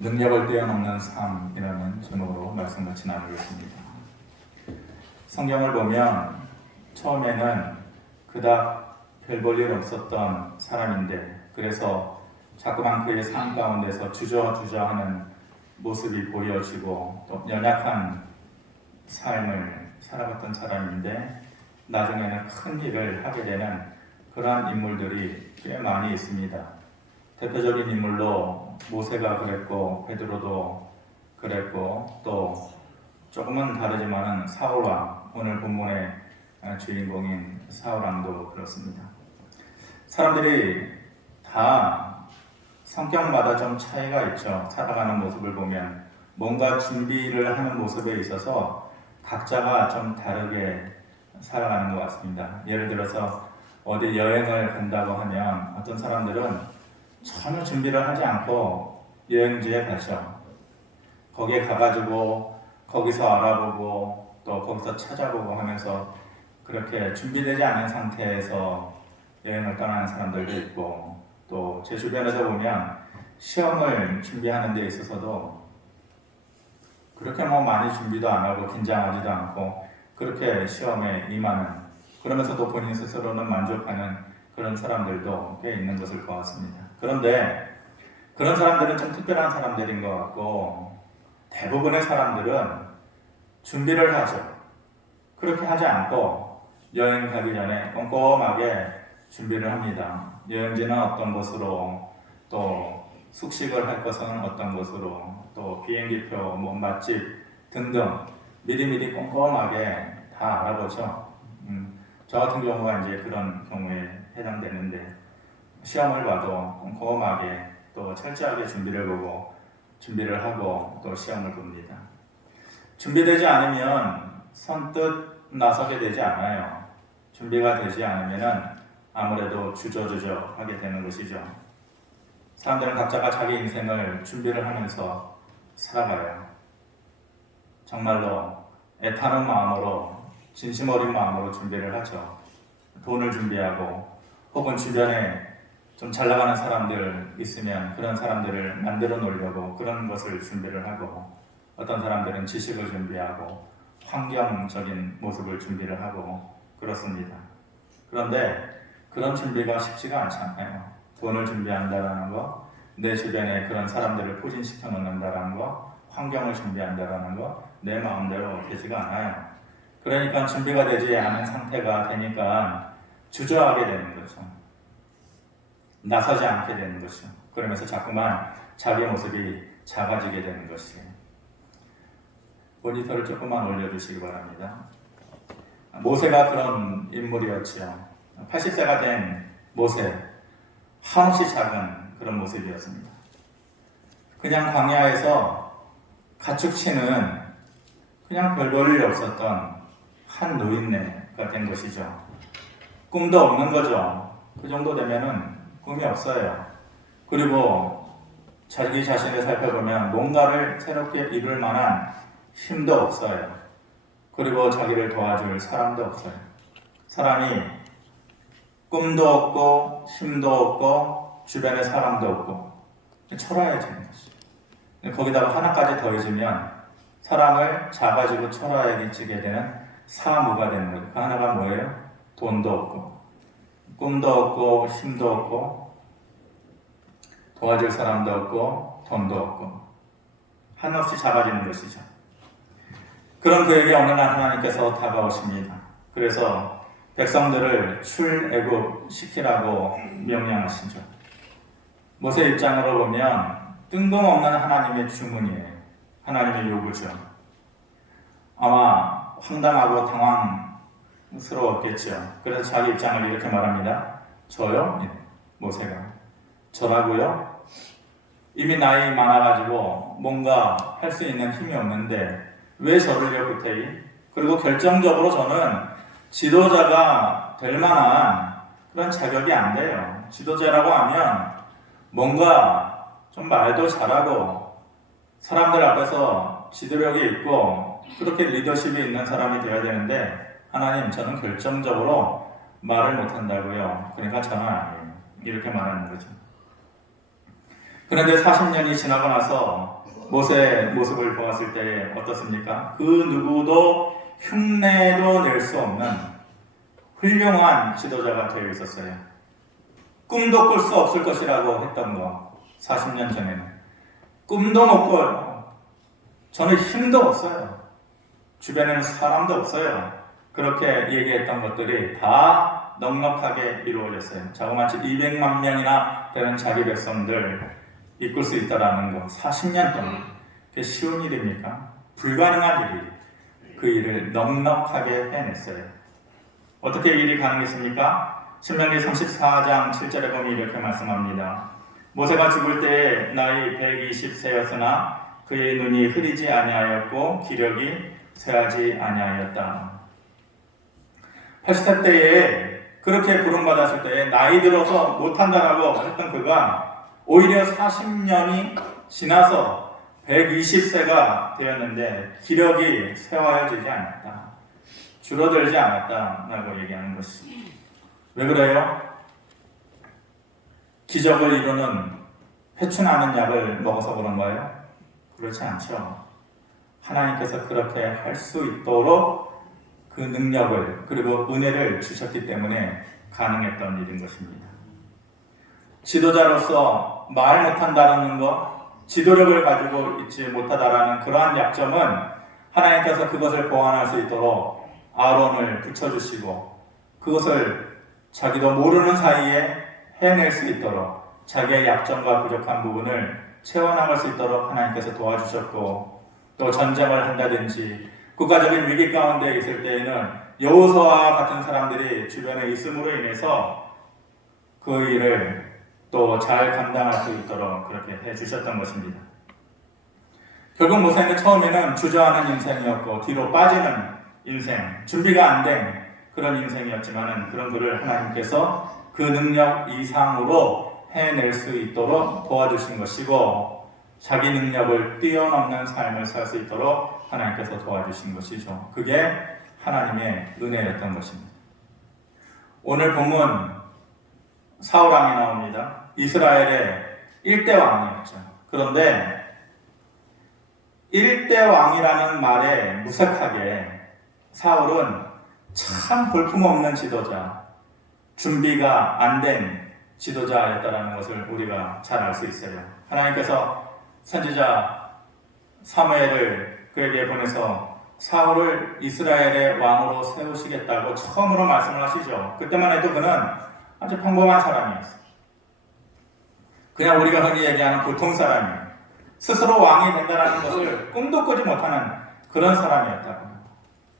능력을 뛰어넘는 삶이라는 제목으로 말씀 같이 나누겠습니다. 성경을 보면 처음에는 그닥 별 볼 일 없었던 사람인데 그래서 자꾸만 그의 삶 가운데서 주저주저하는 모습이 보여지고 또 연약한 삶을 살아갔던 사람인데 나중에는 큰 일을 하게 되는 그러한 인물들이 꽤 많이 있습니다. 대표적인 인물로 모세가 그랬고 베드로도 그랬고 또 조금은 다르지만 사울왕, 오늘 본문의 주인공인 사울왕도 그렇습니다. 사람들이 다 성격마다 좀 차이가 있죠. 살아가는 모습을 보면 뭔가 준비를 하는 모습에 있어서 각자가 좀 다르게 살아가는 것 같습니다. 예를 들어서 어디 여행을 간다고 하면 어떤 사람들은 전혀 준비를 하지 않고 여행지에 가죠. 거기에 가가지고 거기서 알아보고 또 거기서 찾아보고 하면서 그렇게 준비되지 않은 상태에서 여행을 떠나는 사람들도 있고 또 제 주변에서 보면 시험을 준비하는 데 있어서도 그렇게 많이 준비도 안 하고 긴장하지도 않고 그렇게 시험에 임하는, 그러면서도 본인 스스로는 만족하는 그런 사람들도 꽤 있는 것을 보았습니다. 그런데 그런 사람들은 좀 특별한 사람들인 것 같고 대부분의 사람들은 준비를 하죠. 그렇게 하지 않고 여행 가기 전에 꼼꼼하게 준비를 합니다. 여행지는 어떤 곳으로, 또 숙식을 할 것은 어떤 곳으로, 또 비행기표, 맛집 등등 미리미리 꼼꼼하게 다 알아보죠. 저 같은 경우가 이제 그런 경우에 해당되는데 시험을 봐도 꼼꼼하게 또 철저하게 준비를 하고 또 시험을 봅니다. 준비되지 않으면 선뜻 나서게 되지 않아요. 준비가 되지 않으면 아무래도 주저주저 하게 되는 것이죠. 사람들은 각자가 자기 인생을 준비를 하면서 살아가요. 정말로 애타는 마음으로, 진심 어린 마음으로 준비를 하죠. 돈을 준비하고 혹은 주변에 좀 잘 나가는 사람들 있으면 그런 사람들을 만들어 놓으려고 그런 것을 준비를 하고, 어떤 사람들은 지식을 준비하고 환경적인 모습을 준비를 하고 그렇습니다. 그런데 그런 준비가 쉽지가 않잖아요. 돈을 준비한다라는 거, 내 주변에 그런 사람들을 포진시켜 놓는다라는 거, 환경을 준비한다라는 거, 내 마음대로 되지가 않아요. 그러니까 준비가 되지 않은 상태가 되니까 주저하게 되는 거죠. 나서지 않게 되는 것이죠. 그러면서 자꾸만 자기 모습이 작아지게 되는 것이에요. 모니터를 조금만 올려주시기 바랍니다. 모세가 그런 인물이었지요. 80세가 된 모세, 한없이 작은 그런 모습이었습니다. 그냥 광야에서 가축치는 그냥 별 볼 일 없었던 한 노인네가 된 것이죠. 꿈도 없는 거죠. 그 정도 되면은 꿈이 없어요. 그리고 자기 자신을 살펴보면 뭔가를 새롭게 이룰 만한 힘도 없어요. 그리고 자기를 도와줄 사람도 없어요. 사람이 꿈도 없고 힘도 없고 주변에 사람도 없고 초라해지는 것이에요. 거기다가 하나까지 더해지면 사람을 작아지고 초라해지게 되는 사무가 되는 거예요. 그 하나가 뭐예요? 돈도 없고 꿈도 없고 힘도 없고 도와줄 사람도 없고 돈도 없고 한없이 작아지는 것이죠. 그런 그에게 어느 날 하나님께서 다가오십니다. 그래서 백성들을 출애굽시키라고 명령하시죠. 모세 입장으로 보면 뜬금없는 하나님의 주문이에요. 하나님의 요구죠. 아마 황당하고 당황스러웠겠죠. 그래서 자기 입장을 이렇게 말합니다. 저요? 모세가. 저라고요? 이미 나이 많아가지고 뭔가 할 수 있는 힘이 없는데 왜 저를요, 구태이? 그리고 결정적으로 저는 지도자가 될 만한 그런 자격이 안 돼요. 지도자라고 하면 뭔가 좀 말도 잘하고 사람들 앞에서 지도력이 있고 그렇게 리더십이 있는 사람이 되어야 되는데 하나님, 저는 결정적으로 말을 못한다고요. 그러니까 저는 아니에요. 이렇게 말하는 거죠. 그런데 40년이 지나고 나서 모세의 모습을 보았을 때 어떻습니까? 그 누구도 흉내도 낼 수 없는 훌륭한 지도자가 되어 있었어요. 꿈도 꿀 수 없을 것이라고 했던 거, 40년 전에는. 꿈도 못 꿔요. 저는 힘도 없어요. 주변에는 사람도 없어요. 그렇게 얘기했던 것들이 다 넉넉하게 이루어졌어요. 자그마치 200만 명이나 되는 자기 백성들 이끌 수 있다라는 거, 40년 동안. 그게 쉬운 일입니까? 불가능한 일이 그 일을 넉넉하게 해냈어요. 어떻게 이 일이 가능했습니까? 신명기 34장 7절에 보면 이렇게 말씀합니다. 모세가 죽을 때에 나이 120세였으나 그의 눈이 흐리지 아니하였고 기력이 쇠하지 아니하였다. 80세 때에 그렇게 부름받았을 때에 나이 들어서 못한다라고 했던 그가 오히려 40년이 지나서 120세가 되었는데 기력이 쇠하여지지 않았다. 줄어들지 않았다라고 얘기하는 것이. 왜 그래요? 기적을 이루는 회춘하는 약을 먹어서 그런가요? 그렇지 않죠. 하나님께서 그렇게 할 수 있도록 그 능력을 그리고 은혜를 주셨기 때문에 가능했던 일인 것입니다. 지도자로서 말 못한다는 것, 지도력을 가지고 있지 못하다라는 그러한 약점은 하나님께서 그것을 보완할 수 있도록 아론을 붙여주시고 그것을 자기도 모르는 사이에 해낼 수 있도록 자기의 약점과 부족한 부분을 채워나갈 수 있도록 하나님께서 도와주셨고 또 전쟁을 한다든지 국가적인 위기 가운데 있을 때에는 여호수아와 같은 사람들이 주변에 있음으로 인해서 그 일을 또 잘 감당할 수 있도록 그렇게 해주셨던 것입니다. 결국 모세는 처음에는 주저하는 인생이었고 뒤로 빠지는 인생, 준비가 안 된 그런 인생이었지만 그런 그를 하나님께서 그 능력 이상으로 해낼 수 있도록 도와주신 것이고 자기 능력을 뛰어넘는 삶을 살 수 있도록 하나님께서 도와주신 것이죠. 그게 하나님의 은혜였던 것입니다. 오늘 본문 사울왕이 나옵니다. 이스라엘의 1대 왕이었죠. 그런데 1대 왕이라는 말에 무색하게 사울은 참 볼품없는 지도자, 준비가 안 된 지도자였다는 것을 우리가 잘 알 수 있어요. 하나님께서 선지자 사무엘을 그에게 보내서 사울을 이스라엘의 왕으로 세우시겠다고 처음으로 말씀을 하시죠. 그때만 해도 그는 아주 평범한 사람이었어요. 그냥 우리가 흔히 얘기하는 보통 사람이에요. 스스로 왕이 된다는 것을 꿈도 꾸지 못하는 그런 사람이었다고.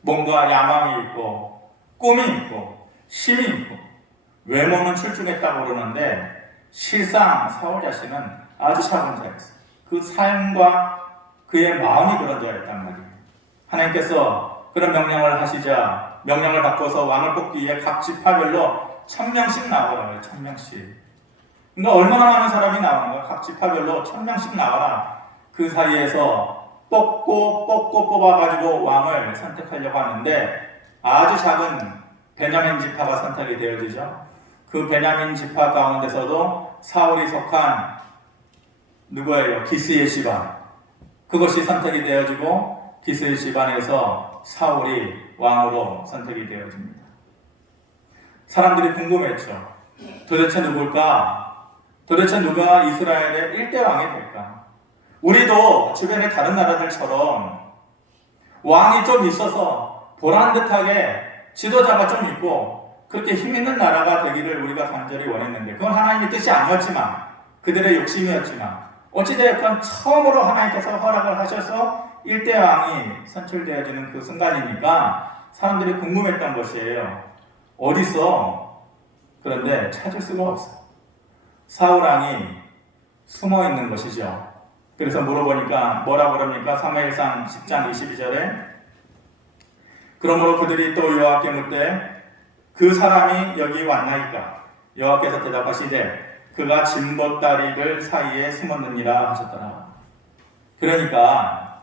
뭔가 야망이 있고 꿈이 있고 힘이 있고 외모는 출중했다고 그러는데 실상 사울 자신은 아주 작은 자였어요. 그 삶과 그의 마음이 그런 자였단 말이에요. 하나님께서 그런 명령을 하시자 명령을 바꿔서 왕을 뽑기 위해 각 지파별로 1000명씩 나오라고요. 1000명씩. 그러니까 얼마나 많은 사람이 나오는가? 각 지파별로 1000명씩 나와라. 그 사이에서 뽑고 뽑아가지고 왕을 선택하려고 하는데 아주 작은 베냐민 지파가 선택이 되어지죠. 그 베냐민 지파 가운데서도 사울이 속한 누구예요? 기스의 집안. 그것이 선택이 되어지고 기스의 집안에서 사울이 왕으로 선택이 되어집니다. 사람들이 궁금했죠. 도대체 누굴까? 도대체 누가 이스라엘의 1대 왕이 될까? 우리도 주변의 다른 나라들처럼 왕이 좀 있어서 보란듯하게 지도자가 좀 있고 그렇게 힘 있는 나라가 되기를 우리가 간절히 원했는데 그건 하나님의 뜻이 아니었지만 그들의 욕심이었지만 어찌되었건 처음으로 하나님께서 허락을 하셔서 1대 왕이 선출되어지는 그 순간이니까 사람들이 궁금했던 것이에요. 어딨어? 그런데 찾을 수가 없어요. 사울 왕이 숨어 있는 것이죠. 그래서 물어보니까 뭐라고 그럽니까? 사무엘상 10장 22절에 그러므로 그들이 또 여호와께 묻되 그 사람이 여기 왔나이까? 여호와께서 대답하시되 그가 진보다리들 사이에 숨었느니라 하셨더라. 그러니까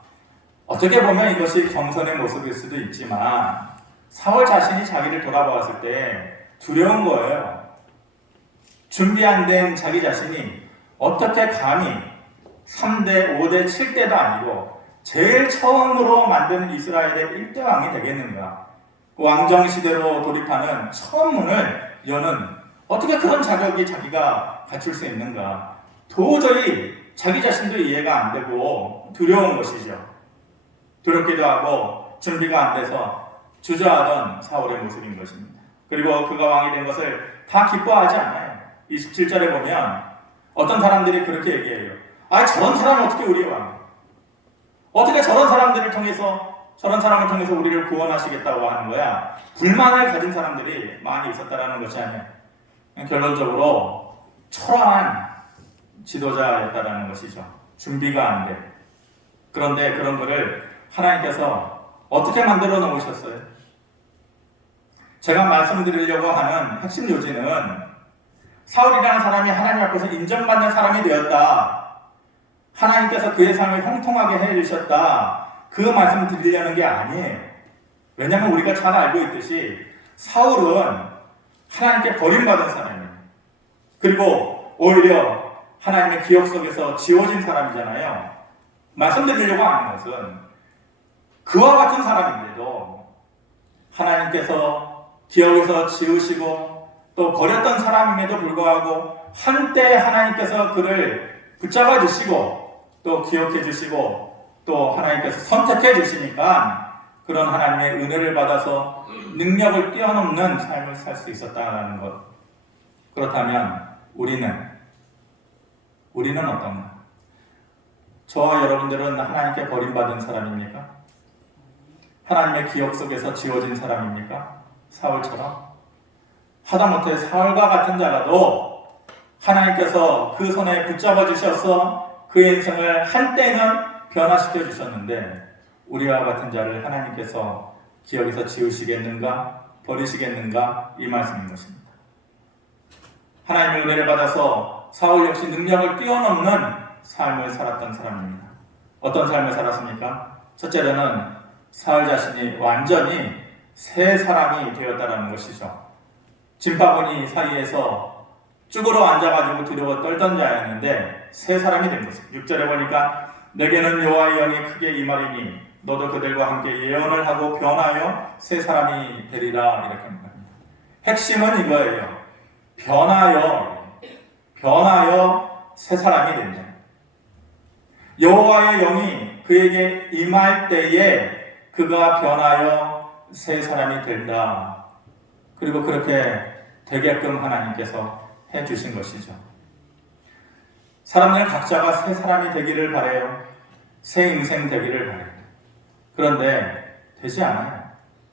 어떻게 보면 이것이 겸손의 모습일 수도 있지만 사울 자신이 자기를 돌아보았을 때 두려운 거예요. 준비 안 된 자기 자신이 어떻게 감히 3대, 5대, 7대도 아니고 제일 처음으로 만드는 이스라엘의 1대 왕이 되겠는가? 왕정시대로 돌입하는 처음 문을 여는 어떻게 그런 자격이 자기가 갖출 수 있는가? 도저히 자기 자신도 이해가 안 되고 두려운 것이죠. 두렵기도 하고 준비가 안 돼서 주저하던 사울의 모습인 것입니다. 그리고 그가 왕이 된 것을 다 기뻐하지 않아요. 27절에 보면 어떤 사람들이 그렇게 얘기해요. 저런 사람은 어떻게 우리의 왕? 어떻게 저런 사람을 통해서 우리를 구원하시겠다고 하는 거야? 불만을 가진 사람들이 많이 있었다라는 것이 아니에요. 결론적으로 초라한 지도자였다라는 것이죠. 준비가 안 돼. 그런데 그런 거를 하나님께서 어떻게 만들어 놓으셨어요? 제가 말씀드리려고 하는 핵심 요지는 사울이라는 사람이 하나님 앞에서 인정받는 사람이 되었다. 하나님께서 그의 삶을 형통하게 해주셨다. 그 말씀을 드리려는 게 아니에요. 왜냐하면 우리가 잘 알고 있듯이 사울은 하나님께 버림받은 사람이에요. 그리고 오히려 하나님의 기억 속에서 지워진 사람이잖아요. 말씀드리려고 하는 것은 그와 같은 사람인데도 하나님께서 기억에서 지우시고 또 버렸던 사람임에도 불구하고 한때 하나님께서 그를 붙잡아 주시고 또 기억해 주시고 또 하나님께서 선택해 주시니까 그런 하나님의 은혜를 받아서 능력을 뛰어넘는 삶을 살 수 있었다는 것. 그렇다면 우리는 어떤가? 저와 여러분들은 하나님께 버림받은 사람입니까? 하나님의 기억 속에서 지워진 사람입니까? 사울처럼? 하다못해 사울과 같은 자라도 하나님께서 그 손에 붙잡아 주셔서 그의 인생을 한때는 변화시켜 주셨는데 우리와 같은 자를 하나님께서 기억에서 지우시겠는가? 버리시겠는가? 이 말씀인 것입니다. 하나님의 은혜를 받아서 사울 역시 능력을 뛰어넘는 삶을 살았던 사람입니다. 어떤 삶을 살았습니까? 첫째로는 사울 자신이 완전히 새 사람이 되었다는 것이죠. 짐바구니 사이에서 쭈그러 앉아가지고 두려워 떨던 자였는데 새 사람이 된 것입니다. 6절에 보니까 내게는 여호와의 영이 크게 임하리니 너도 그들과 함께 예언을 하고 변하여 새 사람이 되리라 이렇게 합니다. 핵심은 이거예요. 변하여 새 사람이 된다. 여호와의 영이 그에게 임할 때에 그가 변하여 새 사람이 된다. 그리고 그렇게 되게끔 하나님께서 해주신 것이죠. 사람들은 각자가 새 사람이 되기를 바라요. 새 인생 되기를 바라요. 그런데 되지 않아요.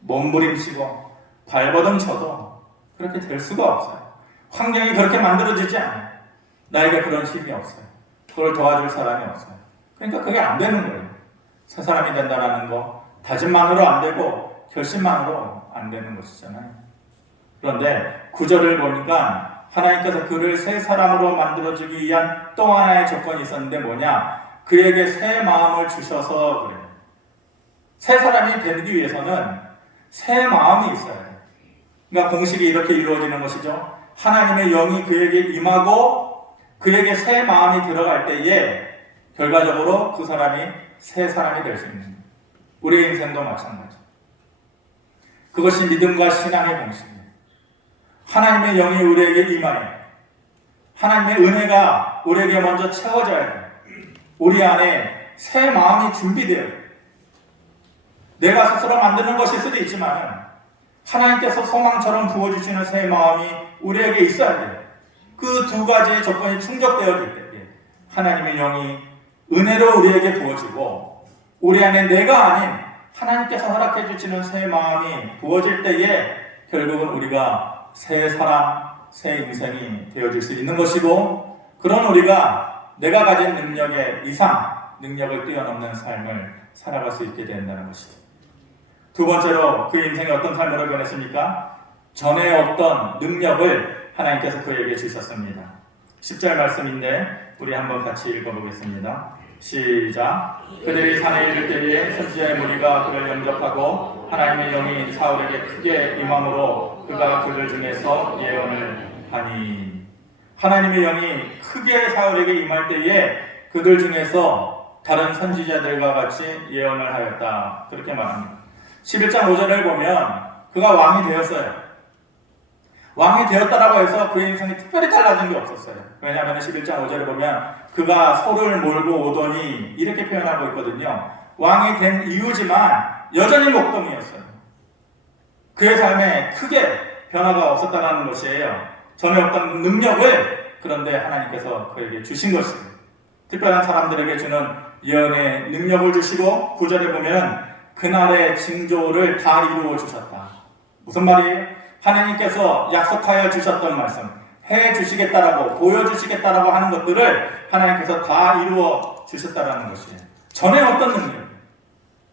몸부림치고 발버둥 쳐도 그렇게 될 수가 없어요. 환경이 그렇게 만들어지지 않아요. 나에게 그런 힘이 없어요. 그걸 도와줄 사람이 없어요. 그러니까 그게 안 되는 거예요. 새 사람이 된다는 거 다짐만으로 안 되고 결심만으로 안 되는 것이잖아요. 그런데 9절을 보니까 하나님께서 그를 새 사람으로 만들어주기 위한 또 하나의 조건이 있었는데 뭐냐? 그에게 새 마음을 주셔서 그래요. 새 사람이 되기 위해서는 새 마음이 있어야 돼요. 그러니까 공식이 이렇게 이루어지는 것이죠. 하나님의 영이 그에게 임하고 그에게 새 마음이 들어갈 때에 결과적으로 그 사람이 새 사람이 될 수 있는 거예요. 우리의 인생도 마찬가지. 그것이 믿음과 신앙의 공식이에요. 하나님의 영이 우리에게 임하여 하나님의 은혜가 우리에게 먼저 채워져야 돼요. 우리 안에 새 마음이 준비되어야 돼요. 내가 스스로 만드는 것일 수도 있지만 하나님께서 소망처럼 부어주시는 새 마음이 우리에게 있어야 돼요. 그 두 가지의 조건이 충족되어질 때에 하나님의 영이 은혜로 우리에게 부어지고 우리 안에 내가 아닌 하나님께서 허락해 주시는 새 마음이 부어질 때에 결국은 우리가 새 사람, 새 인생이 되어질 수 있는 것이고 그런 우리가 내가 가진 능력의 이상, 능력을 뛰어넘는 삶을 살아갈 수 있게 된다는 것이죠. 두 번째로 그 인생이 어떤 삶으로 변했습니까? 전에 없던 능력을 하나님께서 그에게 주셨습니다. 10절 말씀인데 우리 한번 같이 읽어보겠습니다. 시작. 그들이 산에 이를 때에 선지자의 무리가 그를 영접하고 하나님의 영이 사울에게 크게 임함으로 그가 그들 중에서 예언을 하니. 하나님의 영이 크게 사울에게 임할 때에 그들 중에서 다른 선지자들과 같이 예언을 하였다. 그렇게 말합니다. 11장 5절을 보면 그가 왕이 되었어요. 왕이 되었다라고 해서 그의 인생이 특별히 달라진 게 없었어요. 왜냐하면 11장 5절을 보면 그가 소를 몰고 오더니 이렇게 표현하고 있거든요. 왕이 된 이유지만 여전히 목동이었어요. 그의 삶에 크게 변화가 없었다는 것이에요. 전에 없던 능력을 그런데 하나님께서 그에게 주신 것이에요. 특별한 사람들에게 주는 예언의 능력을 주시고 9절에 보면 그날의 징조를 다 이루어 주셨다. 무슨 말이에요? 하나님께서 약속하여 주셨던 말씀, 해 주시겠다라고 보여주시겠다라고 하는 것들을 하나님께서 다 이루어 주셨다라는 것이에요. 전에 어떤 능력,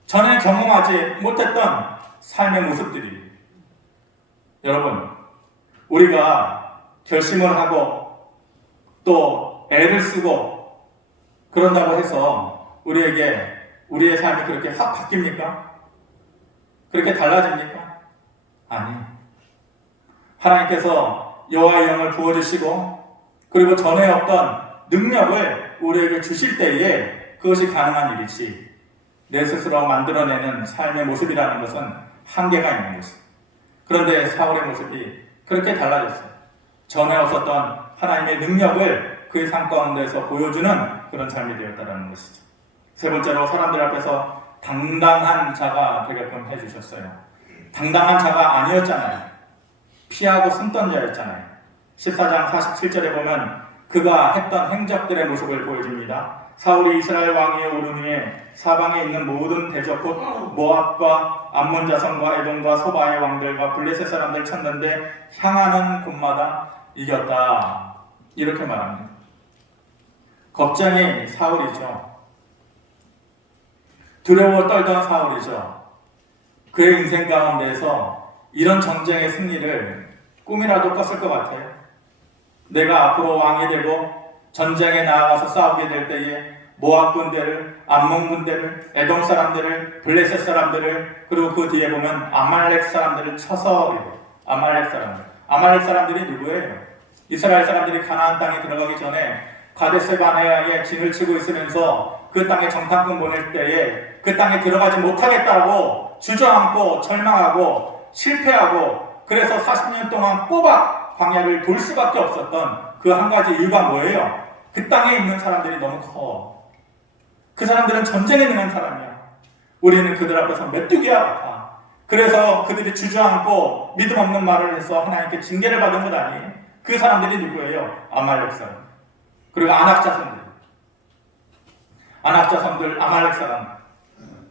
전에 경험하지 못했던 삶의 모습들이, 여러분, 우리가 결심을 하고 또 애를 쓰고 그런다고 해서 우리에게 우리의 삶이 그렇게 확 바뀝니까? 그렇게 달라집니까? 아니에요. 하나님께서 여호와의 영을 부어주시고 그리고 전에 없던 능력을 우리에게 주실 때에 그것이 가능한 일이지, 내 스스로 만들어내는 삶의 모습이라는 것은 한계가 있는 것입니다. 그런데 사울의 모습이 그렇게 달라졌어요. 전에 없었던 하나님의 능력을 그의 삶 가운데서 보여주는 그런 삶이 되었다는 것이죠. 세 번째로 사람들 앞에서 당당한 자가 되게끔 해주셨어요. 당당한 자가 아니었잖아요. 피하고 숨던 자였잖아요. 14장 47절에 보면 그가 했던 행적들의 모습을 보여줍니다. 사울이 이스라엘 왕위에 오른 후에 사방에 있는 모든 대적 곧 모압과 암몬 자손과 에돔과 소바의 왕들과 블레셋 사람들 쳤는데 향하는 곳마다 이겼다. 이렇게 말합니다. 겁쟁이 사울이죠. 두려워 떨던 사울이죠. 그의 인생 가운데에서 이런 전쟁의 승리를 꿈이라도 꿨을 것 같아요. 내가 앞으로 왕이 되고 전쟁에 나아가서 싸우게 될 때에 모압 군대를, 암몬 군대를, 에돔 사람들을, 블레셋 사람들을, 그리고 그 뒤에 보면 아말렉 사람들을 쳐서, 아말렉 사람들이 누구예요? 이스라엘 사람들이 가나안 땅에 들어가기 전에 가데스 바네아에 진을 치고 있으면서 그 땅에 정탐꾼 보낼 때에 그 땅에 들어가지 못하겠다고 주저앉고 절망하고 실패하고, 그래서 40년 동안 꼬박 광야를 돌 수밖에 없었던 그 한 가지 이유가 뭐예요? 그 땅에 있는 사람들이 너무 커. 그 사람들은 전쟁에 능한 사람이야. 우리는 그들 앞에서 메뚜기와 같아. 그래서 그들이 주저앉고 믿음 없는 말을 해서 하나님께 징계를 받은 것 아니에요? 그 사람들이 누구예요? 아말렉 사람. 그리고 안악자손들, 아말렉 사람.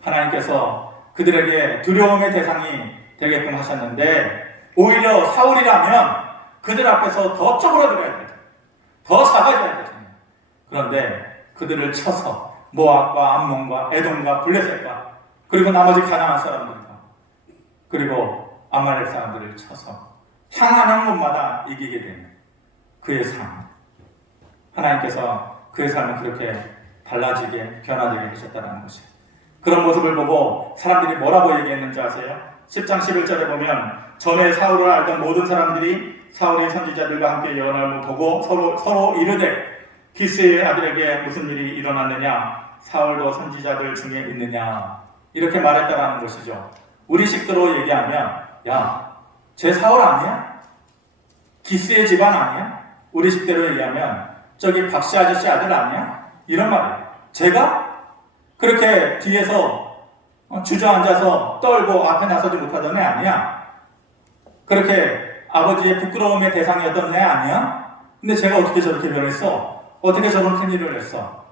하나님께서 그들에게 두려움의 대상이 되게끔 하셨는데, 오히려 사울이라면 그들 앞에서 더 쪼그라들어야 되죠. 더 작아져야 되죠. 그런데 그들을 쳐서 모압과 암몬과 에돔과 블레셋과 그리고 나머지 가나안 사람들과 그리고 아말렉 사람들을 쳐서 향하는 곳마다 이기게 되는 그의 삶. 하나님께서 그의 삶을 그렇게 달라지게, 변화되게 하셨다는 것이에요. 그런 모습을 보고 사람들이 뭐라고 얘기했는지 아세요? 10장 11절에 보면 전에 사울을 알던 모든 사람들이 사울의 선지자들과 함께 예언을 보고 서로 이르되 기스의 아들에게 무슨 일이 일어났느냐? 사울도 선지자들 중에 있느냐? 이렇게 말했다라는 것이죠. 우리식대로 얘기하면, 야, 쟤 사울 아니야? 기스의 집안 아니야? 우리식대로 얘기하면 저기 박씨 아저씨 아들 아니야? 이런 말이에요. 제가 그렇게 뒤에서 주저앉아서 떨고 앞에 나서지 못하던 애 아니야? 그렇게 아버지의 부끄러움의 대상이었던 애 아니야? 근데 제가 어떻게 저렇게 변했어? 어떻게 저런 큰일을 했어?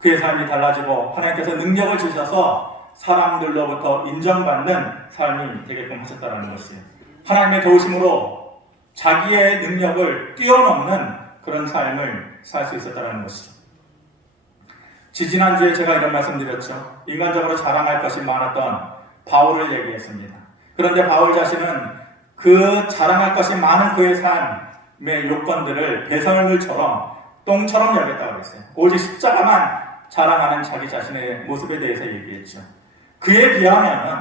그의 삶이 달라지고 하나님께서 능력을 주셔서 사람들로부터 인정받는 삶이 되게끔 하셨다는 것이에요. 하나님의 도우심으로 자기의 능력을 뛰어넘는 그런 삶을 살 수 있었다는 것이죠. 지지난주에 제가 이런 말씀드렸죠. 인간적으로 자랑할 것이 많았던 바울을 얘기했습니다. 그런데 바울 자신은 그 자랑할 것이 많은 그의 삶의 요건들을 배설물처럼 똥처럼 여겼다고 그랬어요. 오직 십자가만 자랑하는 자기 자신의 모습에 대해서 얘기했죠. 그에 비하면은,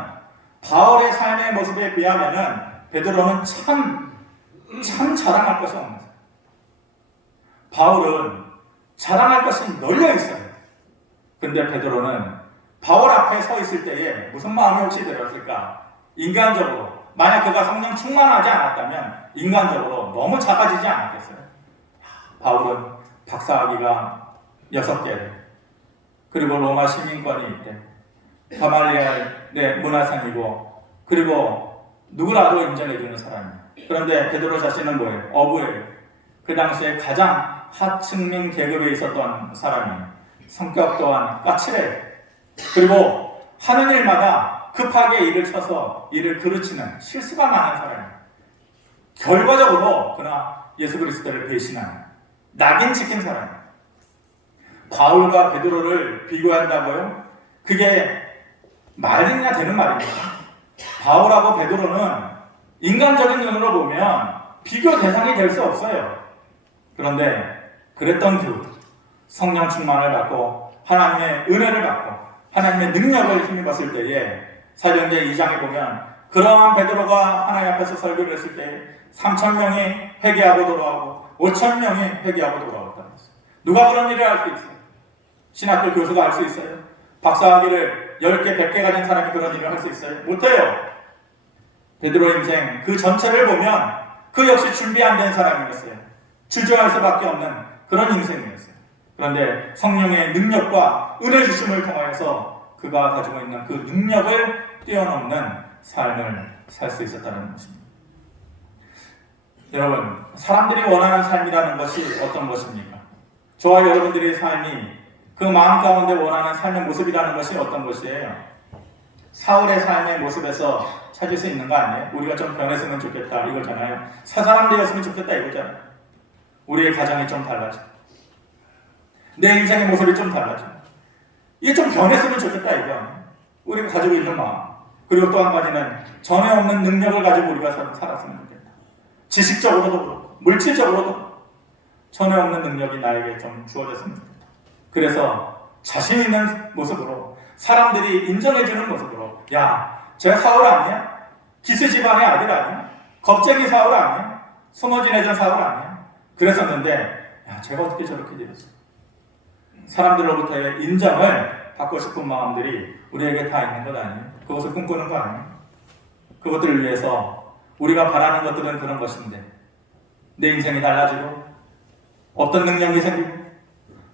바울의 삶의 모습에 비하면은 베드로는 참 자랑할 것이 없는 거예요. 바울은 자랑할 것이 널려 있어요. 근데 베드로는 바울 앞에 서 있을 때에 무슨 마음이 혹시 들었을까? 인간적으로 만약 그가 성령 충만하지 않았다면 인간적으로 너무 작아지지 않았겠어요? 바울은 박사학위가 6개, 그리고 로마 시민권이 있대. 가말리엘의 문화상이고, 그리고 누구라도 인정해주는 사람이에요. 그런데 베드로 자신은 뭐예요? 어부예요. 그 당시에 가장 하층민 계급에 있었던 사람이에요. 성격 또한 까칠해요. 그리고 하는 일마다 급하게 일을 쳐서 일을 그르치는 실수가 많은 사람이에요. 결과적으로 그러나 예수 그리스도를 배신하는 낙인 찍힌 사람이에요. 바울과 베드로를 비교한다고요? 그게 말이나 되는 말입니다. 바울하고 베드로는 인간적인 눈으로 보면 비교 대상이 될 수 없어요. 그런데 그랬던 그 성령 충만을 받고 하나님의 은혜를 받고 하나님의 능력을 힘입었을 때에 사도행전 2장에 보면 그러한 베드로가 하나님 앞에서 설교를 했을 때 3,000명이 회개하고 돌아오고 5,000명이 회개하고 돌아왔다는 거예요. 누가 그런 일을 할 수 있어요? 신학교 교수가 할 수 있어요? 박사학위를 10개, 100개 가진 사람이 그런 일을 할 수 있어요? 못해요. 베드로 인생 그 전체를 보면 그 역시 준비 안 된 사람이었어요. 주저할 수밖에 없는 그런 인생이었어요. 그런데 성령의 능력과 은혜 주심을 통하여서 그가 가지고 있는 그 능력을 뛰어넘는 삶을 살 수 있었다는 것입니다. 여러분, 사람들이 원하는 삶이라는 것이 어떤 것입니까? 저와 여러분들의 삶이 그 마음 가운데 원하는 삶의 모습이라는 것이 어떤 것이에요? 사울의 삶의 모습에서 찾을 수 있는 거 아니에요? 우리가 좀 변했으면 좋겠다 이거잖아요. 새 사람 되었으면 좋겠다 이거잖아요. 우리의 가정이 좀 달라져. 내 인생의 모습이 좀 달라져. 이게 좀 변했으면 좋겠다 이거. 우리가 가지고 있는 마음. 그리고 또 한 가지는 전에 없는 능력을 가지고 우리가 살았으면 좋겠다. 지식적으로도 그렇고 물질적으로도 그렇고 전에 없는 능력이 나에게 좀 주어졌으면 좋겠다. 그래서 자신 있는 모습으로 사람들이 인정해주는 모습으로 야, 쟤 사울 아니야? 기스 집안의 아들 아니야? 겁쟁이 사울 아니야? 숨어 지내던 사울 아니야? 그랬었는데 야, 쟤가 어떻게 저렇게 되었어? 사람들로부터의 인정을 받고 싶은 마음들이 우리에게 다 있는 것 아니에요? 그것을 꿈꾸는 거 아니에요? 그것들을 위해서 우리가 바라는 것들은 그런 것인데 내 인생이 달라지고 어떤 능력이 생기고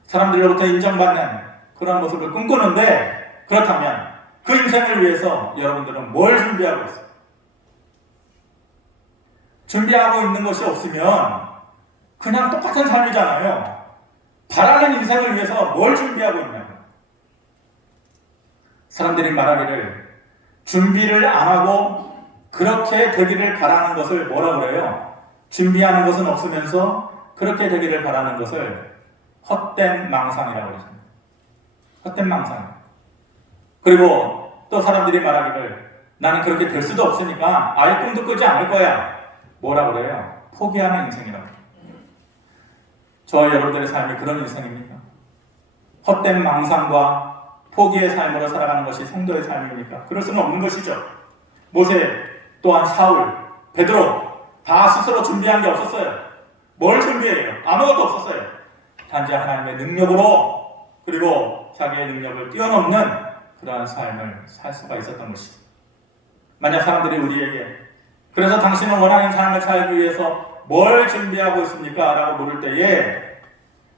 사람들로부터 인정받는 그런 모습을 꿈꾸는데 그렇다면 그 인생을 위해서 여러분들은 뭘 준비하고 있어요? 준비하고 있는 것이 없으면 그냥 똑같은 삶이잖아요. 바라는 인생을 위해서 뭘 준비하고 있냐고. 사람들이 말하기를 준비를 안 하고 그렇게 되기를 바라는 것을 뭐라고 그래요? 준비하는 것은 없으면서 그렇게 되기를 바라는 것을 헛된 망상이라고 그러십니다. 헛된 망상. 그리고 또 사람들이 말하기를 나는 그렇게 될 수도 없으니까 아예 꿈도 꾸지 않을 거야. 뭐라고 그래요? 포기하는 인생이라고. 저와 여러분들의 삶이 그런 인생입니까? 헛된 망상과 포기의 삶으로 살아가는 것이 성도의 삶입니까? 그럴 수는 없는 것이죠. 모세 또한 사울, 베드로 다 스스로 준비한 게 없었어요. 뭘 준비해요? 아무것도 없었어요. 단지 하나님의 능력으로 그리고 자기의 능력을 뛰어넘는 그러한 삶을 살 수가 있었던 것이죠. 만약 사람들이 우리에게 그래서 당신은 원하는 삶을 살기 위해서 뭘 준비하고 있습니까? 라고 물을 때에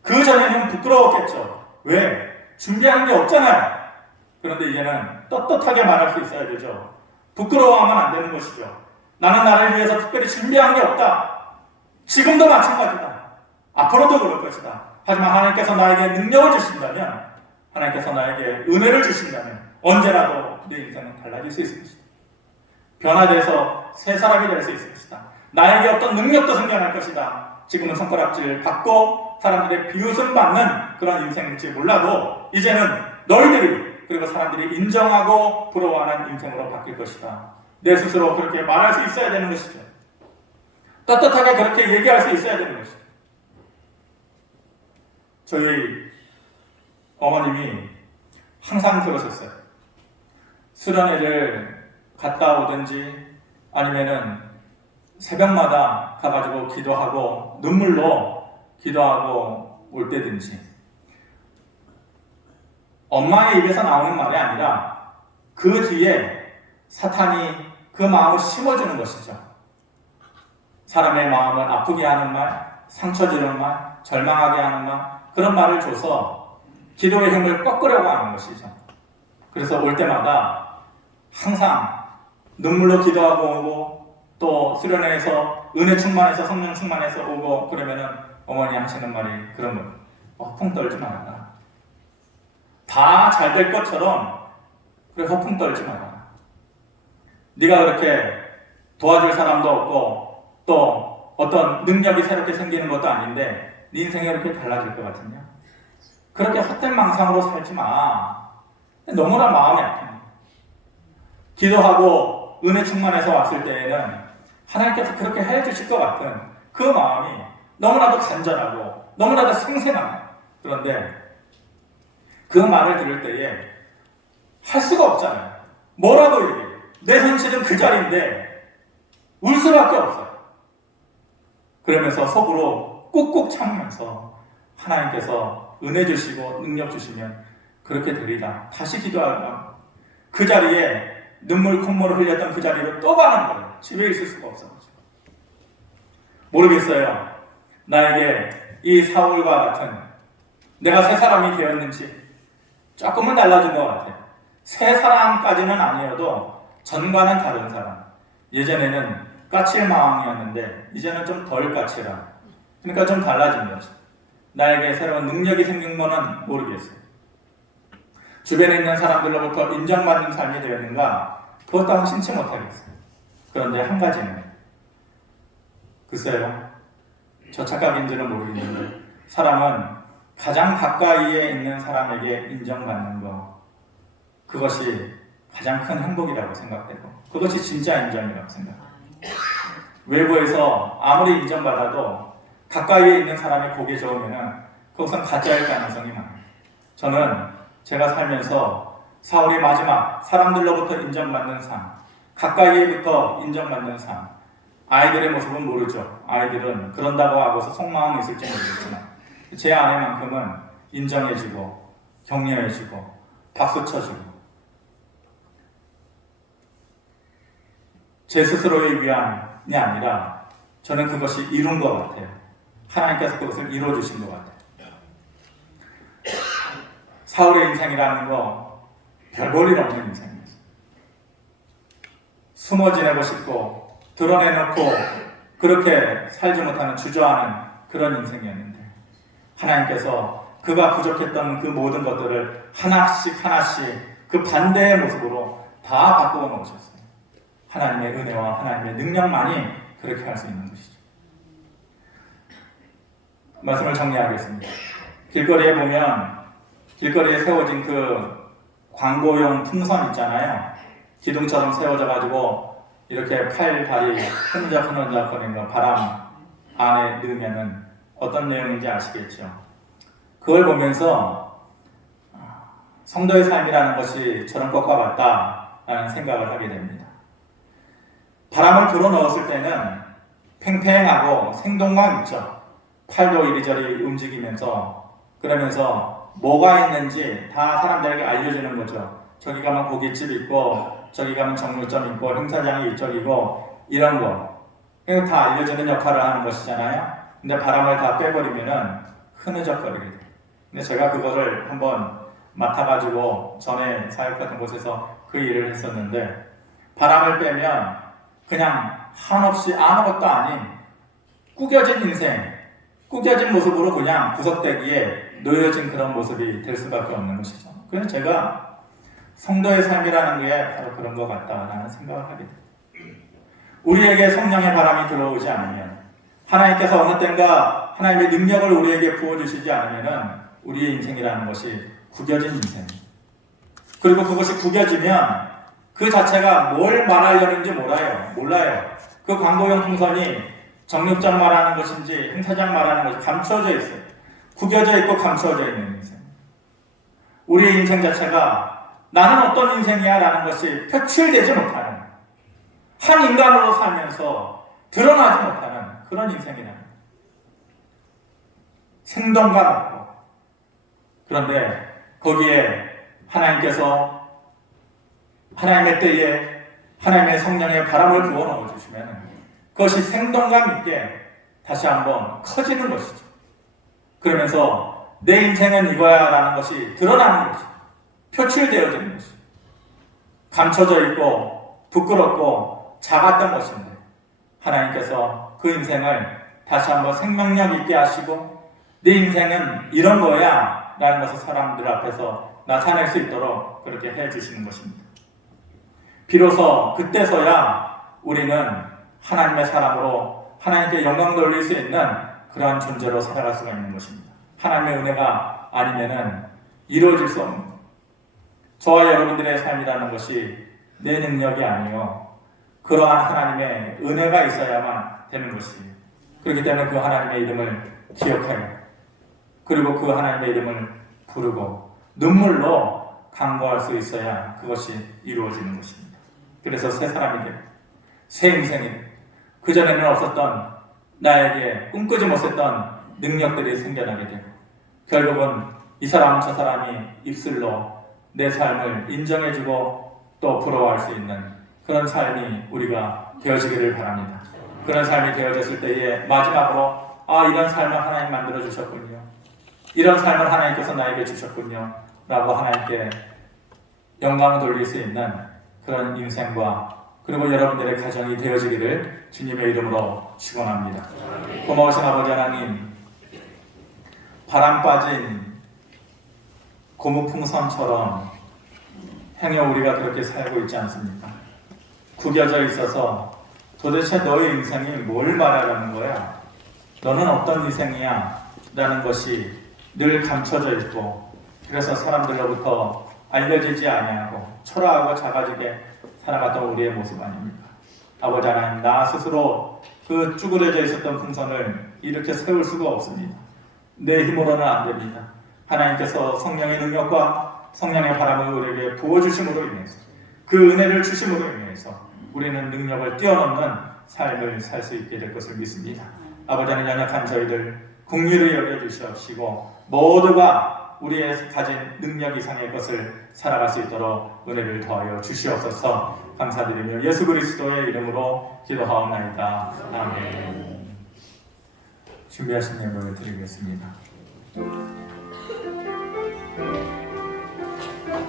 그 전에는 부끄러웠겠죠. 왜? 준비하는 게 없잖아요. 그런데 이제는 떳떳하게 말할 수 있어야 되죠. 부끄러워하면 안 되는 것이죠. 나는 나를 위해서 특별히 준비한 게 없다. 지금도 마찬가지다. 앞으로도 그럴 것이다. 하지만 하나님께서 나에게 능력을 주신다면 하나님께서 나에게 은혜를 주신다면 언제라도 내 인생은 달라질 수 있을 것이다. 변화돼서 새 사람이 될 수 있을 것이다. 나에게 어떤 능력도 생겨날 것이다. 지금은 손가락질 받고 사람들의 비웃음 받는 그런 인생일지 몰라도 이제는 너희들이 그리고 사람들이 인정하고 부러워하는 인생으로 바뀔 것이다. 내 스스로 그렇게 말할 수 있어야 되는 것이죠. 떳떳하게 그렇게 얘기할 수 있어야 되는 것이죠. 저희 어머님이 항상 그러셨어요. 수련회를 갔다 오든지 아니면은 새벽마다 가가지고 기도하고 눈물로 기도하고 올 때든지 엄마의 입에서 나오는 말이 아니라 그 뒤에 사탄이 그 마음을 심어주는 것이죠. 사람의 마음을 아프게 하는 말, 상처 주는 말, 절망하게 하는 말, 그런 말을 줘서 기도의 힘을 꺾으려고 하는 것이죠. 그래서 올 때마다 항상 눈물로 기도하고 오고 또 수련회에서 은혜 충만해서 성령 충만해서 오고 그러면은 어머니 하시는 말이 그런 거, 허풍 떨지 말아라. 다 잘 될 것처럼 그래 허풍 떨지 말아라. 네가 그렇게 도와줄 사람도 없고 또 어떤 능력이 새롭게 생기는 것도 아닌데 네 인생이 이렇게 달라질 것 같으냐? 그렇게 헛된 망상으로 살지 마. 너무나 마음이 아픕니다. 기도하고 은혜 충만해서 왔을 때에는 하나님께서 그렇게 해주실 것 같은 그 마음이 너무나도 간절하고 너무나도 생생합니다. 그런데 그 말을 들을 때에 할 수가 없잖아요. 뭐라고 얘기해? 내 현실은 그 자리인데 울 수밖에 없어요. 그러면서 속으로 꾹꾹 참으면서 하나님께서 은혜 주시고 능력 주시면 그렇게 되리라. 다시 기도하라. 그 자리에 눈물 콧물을 흘렸던 그 자리로 또 가는 거예요. 집에 있을 수가 없어가지고. 모르겠어요. 나에게 이 사울과 같은 내가 새 사람이 되었는지 조금은 달라진 것 같아요. 새 사람까지는 아니어도 전과는 다른 사람. 예전에는 까칠마왕이었는데 이제는 좀 덜 까칠한. 그러니까 좀 달라진 거죠. 나에게 새로운 능력이 생긴 거는 모르겠어요. 주변에 있는 사람들로부터 인정받는 삶이 되었는가? 그것도 확신치 못하겠어요. 그런데 한 가지는 글쎄요. 저 착각인지는 모르겠는데 사람은 가장 가까이에 있는 사람에게 인정받는 거 그것이 가장 큰 행복이라고 생각되고 그것이 진짜 인정이라고 생각해요. 외부에서 아무리 인정받아도 가까이에 있는 사람이 보기 좋으면 그것은 가짜일 가능성이 많아요. 저는 제가 살면서 사울이 마지막 사람들로부터 인정받는 삶, 가까이에부터 인정받는 삶, 아이들의 모습은 모르죠. 아이들은 그런다고 하고서 속마음이 있을지 모르겠지만 제 아내만큼은 인정해주고 격려해주고 박수 쳐주고 제 스스로의 위안이 아니라 저는 그것이 이룬 것 같아요. 하나님께서 그것을 이루어주신 것 같아요. 사울의 인생이라는 거 별 볼 일 없는 인생이었어요. 숨어 지내고 싶고 드러내놓고 그렇게 살지 못하는 주저하는 그런 인생이었는데 하나님께서 그가 부족했던 그 모든 것들을 하나씩 하나씩 그 반대의 모습으로 다 바꾸어 놓으셨어요. 하나님의 은혜와 하나님의 능력만이 그렇게 할 수 있는 것이죠. 말씀을 정리하겠습니다. 길거리에 보면 길거리에 세워진 그 광고용 풍선 있잖아요. 기둥처럼 세워져 가지고 이렇게 팔, 다리 흐느적 거리는 거 바람 안에 넣으면은 어떤 내용인지 아시겠죠? 그걸 보면서 성도의 삶이라는 것이 저런 것과 같다라는 생각을 하게 됩니다. 바람을 불어넣었을 때는 팽팽하고 생동감 있죠. 팔도 이리저리 움직이면서 그러면서 뭐가 있는지 다 사람들에게 알려주는 거죠. 저기 가면 고깃집 있고 저기 가면 정육점 있고 행사장이 이쪽이고 이런 거 이거 다 알려주는 역할을 하는 것이잖아요. 근데 바람을 다 빼버리면은 흐느적거리게 돼요. 근데 제가 그거를 한번 맡아가지고 전에 사역하던 곳에서 그 일을 했었는데 바람을 빼면 그냥 한없이 아무것도 아닌 구겨진 인생, 구겨진 모습으로 그냥 구석대기에 놓여진 그런 모습이 될 수밖에 없는 것이죠. 그래서 제가 성도의 삶이라는 게 바로 그런 것 같다라는 생각을 하게 돼요. 우리에게 성령의 바람이 들어오지 않으면 하나님께서 어느 땐가 하나님의 능력을 우리에게 부어주시지 않으면 우리의 인생이라는 것이 구겨진 인생. 그리고 그것이 구겨지면 그 자체가 뭘 말하려는지 몰라요. 그 광고용 풍선이 정육점 말하는 것인지 행사장 말하는 것이 감추어져 있어요. 구겨져 있고 감추어져 있는 인생. 우리의 인생 자체가 나는 어떤 인생이야 라는 것이 표출되지 못하는 한 인간으로 살면서 드러나지 못하는 그런 인생이라는 생동감 없고, 그런데 거기에 하나님께서 하나님의 때에 하나님의 성령의 바람을 부어 넣어주시면 그것이 생동감 있게 다시 한번 커지는 것이죠. 그러면서 내 인생은 이거야 라는 것이 드러나는 것이죠. 표출되어지는 것이죠. 감춰져 있고 부끄럽고 작았던 것인데 하나님께서 그 인생을 다시 한번 생명력 있게 하시고 내 인생은 이런 거야 라는 것을 사람들 앞에서 나타낼 수 있도록 그렇게 해주시는 것입니다. 비로소 그때서야 우리는 하나님의 사람으로 하나님께 영광 돌릴 수 있는 그러한 존재로 살아갈 수가 있는 것입니다. 하나님의 은혜가 아니면은 이루어질 수 없는 것. 저와 여러분들의 삶이라는 것이 내 능력이 아니요 그러한 하나님의 은혜가 있어야만 되는 것이에요. 그렇기 때문에 그 하나님의 이름을 기억하여 그리고 그 하나님의 이름을 부르고 눈물로 간구할 수 있어야 그것이 이루어지는 것입니다. 그래서 새 사람이 되고 새 인생이 되고 그전에는 없었던 나에게 꿈꾸지 못했던 능력들이 생겨나게 되고 결국은 이 사람 저 사람이 입술로 내 삶을 인정해주고 또 부러워할 수 있는 그런 삶이 우리가 되어지기를 바랍니다. 그런 삶이 되어졌을 때에 마지막으로 이런 삶을 하나님 만들어 주셨군요. 이런 삶을 하나님께서 나에게 주셨군요. 라고 하나님께 영광을 돌릴 수 있는 그런 인생과 그리고 여러분들의 가정이 되어지기를 주님의 이름으로 축원합니다. 고마우신 아버지 하나님, 바람 빠진 고무풍선처럼 행여 우리가 그렇게 살고 있지 않습니까? 구겨져 있어서 도대체 너의 인생이 뭘 말하라는 거야? 너는 어떤 인생이야? 라는 것이 늘 감춰져 있고 그래서 사람들로부터 알려지지 아니하고 초라하고 작아지게 살아갔던 우리의 모습 아닙니까? 아버지 하나님, 나 스스로 그 쭈그려져 있었던 풍선을 이렇게 세울 수가 없습니다. 내 힘으로는 안 됩니다. 하나님께서 성령의 능력과 성령의 바람을 우리에게 부어주심으로 인해서 그 은혜를 주심으로 인해서 우리는 능력을 뛰어넘는 삶을 살 수 있게 될 것을 믿습니다. 아버지 하나님, 연약한 저희들 긍휼히 여겨주시옵시고 모두가 우리의 가진 능력 이상의 것을 살아갈 수 있도록 은혜를 더하여 주시옵소서. 감사드리며 예수 그리스도의 이름으로 기도하옵나이다. 아멘. 준비하신 예물을 드리겠습니다.